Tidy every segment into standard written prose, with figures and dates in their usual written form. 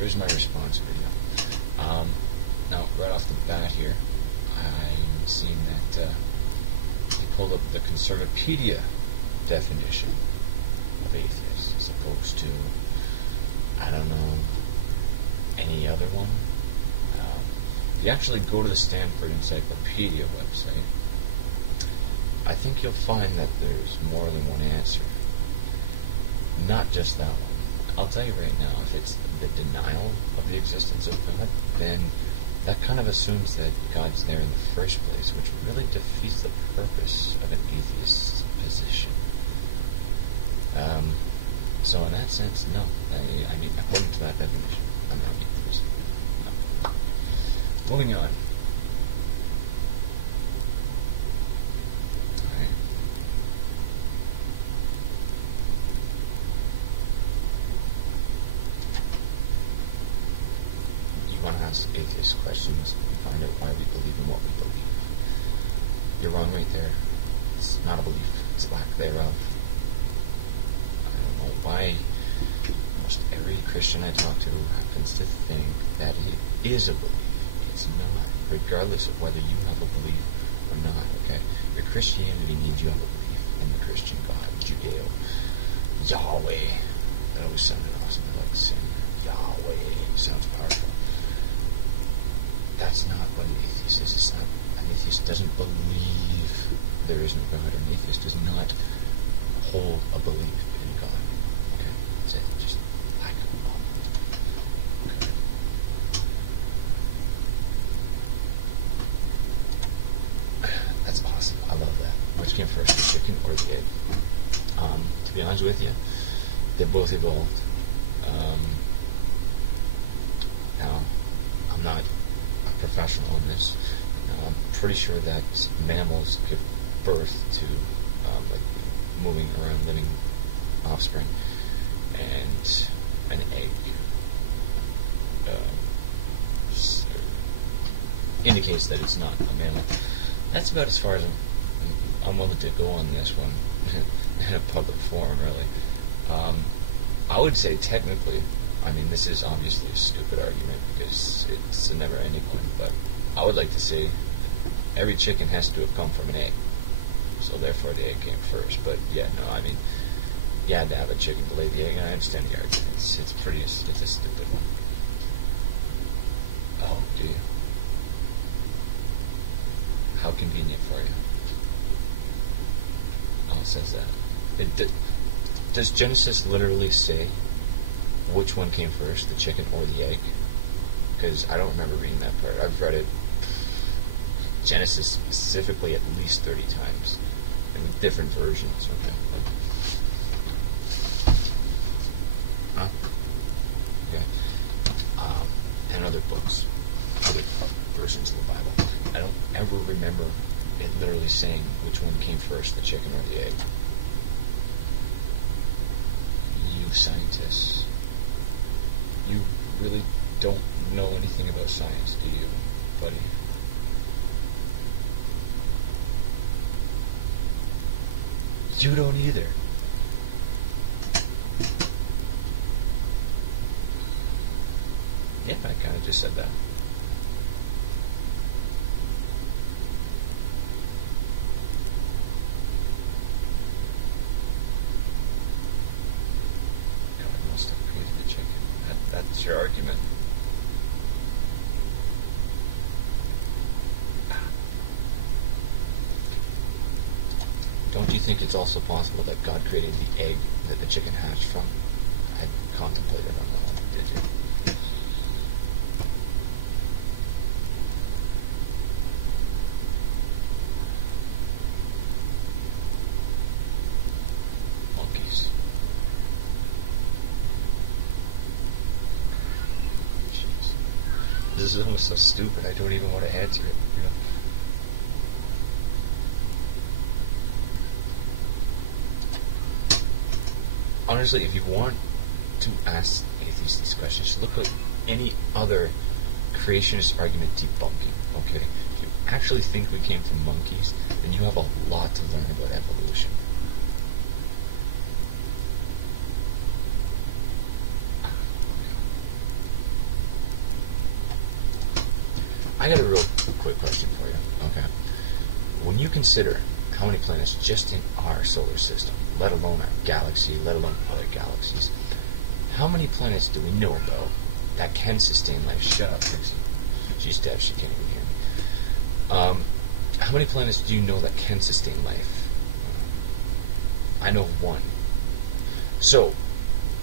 here's my response video. Now, right off the bat here, I'm seeing that he pulled up the Encyclopedia definition of atheist as opposed to, I don't know, any other one. If you actually go to the Stanford Encyclopedia website, I think you'll find that there's more than one answer. Not just that one. I'll tell you right now, if it's the denial of the existence of God, then that kind of assumes that God's there in the first place, which really defeats the purpose of an atheist's position. So in that sense, no. I mean, according to that definition, I'm not an atheist. No. Moving on. Alright. You want to ask atheist questions and find out why we believe in what we believe. You're wrong right there. It's not a belief, it's lack thereof. I don't know why almost every Christian I talk to happens to think that it is a belief. It's not, regardless of whether you have a belief or not, okay? Your Christianity means you have a belief in the Christian God, Judeo, Yahweh. That always sounded awesome. I like saying Yahweh. Sounds powerful. That's not what an atheist is. It's not, an atheist doesn't believe there is no God. An atheist does not hold a belief in God. Okay? That's it. Just lack of one. Okay. That's awesome. I love that. Which came first, the chicken or the egg? To be honest with you, they both evolved. Now, I'm not a professional in this. I'm pretty sure that mammals give birth to like moving around living offspring, and an egg indicates that it's not a mammal. That's about as far as I'm willing to go on this one in a public forum, really. I would say technically, I mean, this is obviously a stupid argument because it's a never-ending one, but I would like to say every chicken has to have come from an egg, so therefore the egg came first. But yeah, no, I mean, you had to have a chicken to lay the egg, and I understand the argument. It's a stupid one. Oh, do you? How convenient for you. Oh, it says that. Does Genesis literally say which one came first, the chicken or the egg? Because I don't remember reading that part. I've read it, Genesis specifically, at least 30 times, in different versions. Okay. Huh? Okay. And other books, other versions of the Bible. I don't ever remember it literally saying which one came first, the chicken or the egg. You scientists, you really don't know anything about science, do you, buddy? You don't either. Yeah, I kind of just said that. God must have created the chicken. That's your argument. Don't you think it's also possible that God created the egg that the chicken hatched from? I contemplated on that one, did you? Monkeys. Jeez. This is almost so stupid, I don't even want to answer it, you know? Honestly, if you want to ask atheists these questions, just look at any other creationist argument debunking, okay? If you actually think we came from monkeys, then you have a lot to learn about evolution. I got a real quick question for you. Okay. When you consider how many planets just in our solar system, let alone our galaxy, let alone other galaxies, how many planets do we know about that can sustain life? Shut up, Trixie. She's deaf. She can't even hear me. How many planets do you know that can sustain life? I know of one. So,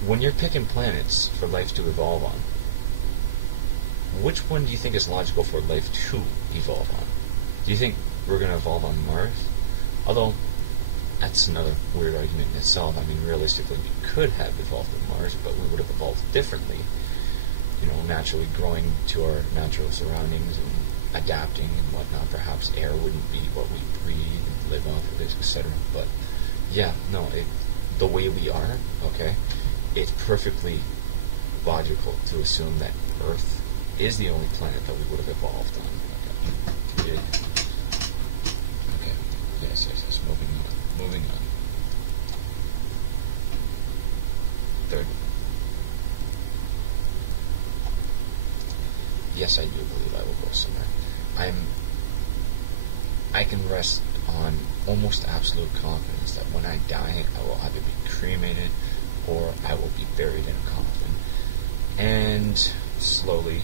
when you're picking planets for life to evolve on, which one do you think is logical for life to evolve on? Do you think we're going to evolve on Mars? Although, that's another weird argument in itself. I mean, realistically, we could have evolved on Mars, but we would have evolved differently. You know, naturally growing to our natural surroundings and adapting and whatnot. Perhaps air wouldn't be what we breathe and live off of, etc. But, yeah, no, the way we are, okay, it's perfectly logical to assume that Earth is the only planet that we would have evolved on. Okay. Yeah. Okay. Yes. Moving on. Third. Yes, I do believe I will go somewhere. I can rest on almost absolute confidence that when I die, I will either be cremated or I will be buried in a coffin. And slowly,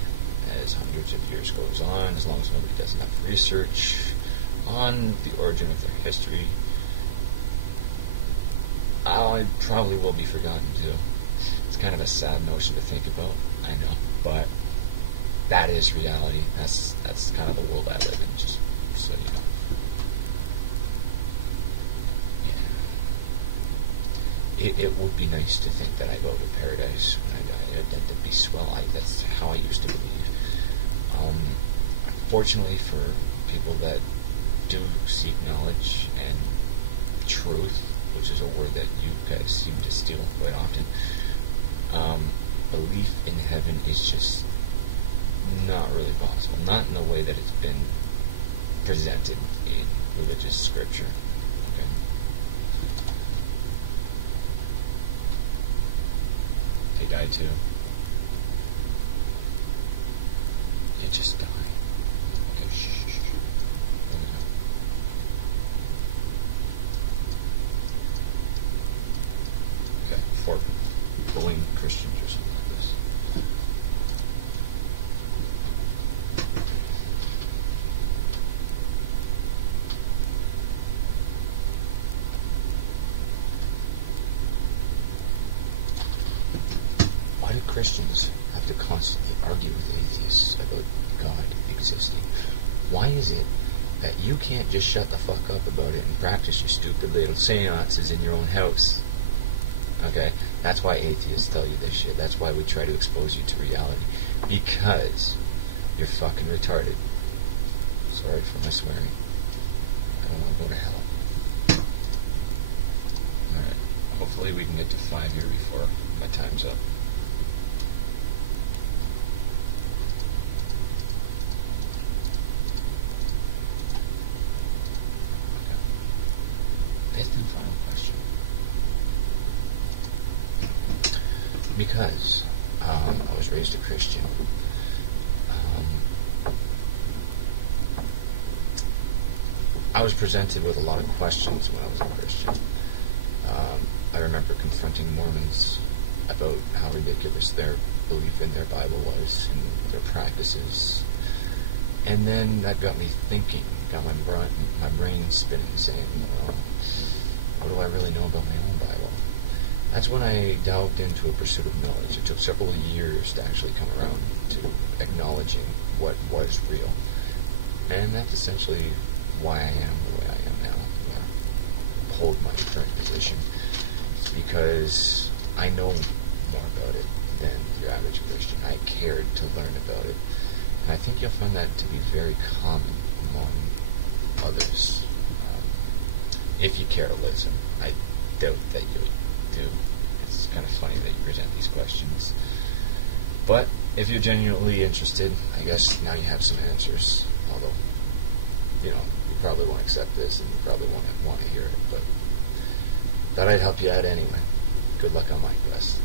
as hundreds of years goes on, as long as nobody does enough research on the origin of their history, I probably will be forgotten too. It's kind of a sad notion to think about, I know, but that is reality. That's kind of the world I live in, just so you know. It would be nice to think that I go to paradise when I die. That'd be swell. That's how I used to believe. Fortunately for people that do seek knowledge and truth, which is a word that you guys seem to steal quite often, belief in heaven is just not really possible. Not in the way that it's been presented in religious scripture. Okay. They die too. You just die. Okay, shh. Okay, for going Christians or something like this. Why do Christians have to constantly argue with atheists about God existing? Why is it that you can't just shut the fuck up about it and practice your stupid little seances in your own house? Okay? That's why atheists tell you this shit. That's why we try to expose you to reality. Because you're fucking retarded. Sorry for my swearing. I don't want to go to hell. Alright. Hopefully we can get to 5 here before my time's up. Fifth and final question. Because I was raised a Christian, I was presented with a lot of questions when I was a Christian. I remember confronting Mormons about how ridiculous their belief in their Bible was and their practices. And then that got me thinking, got my brain spinning, saying, well, what do I really know about my own Bible? That's when I delved into a pursuit of knowledge. It took several years to actually come around to acknowledging what was real. And that's essentially why I am the way I am now. I hold my current position. It's because I know more about it than your average Christian. I cared to learn about it. And I think you'll find that to be very common among others. If you care to listen. I doubt that you do. It's kind of funny that you present these questions. But if you're genuinely interested, I guess now you have some answers. Although, you probably won't accept this and you probably won't want to hear it. But thought I'd help you out anyway. Good luck on my quest.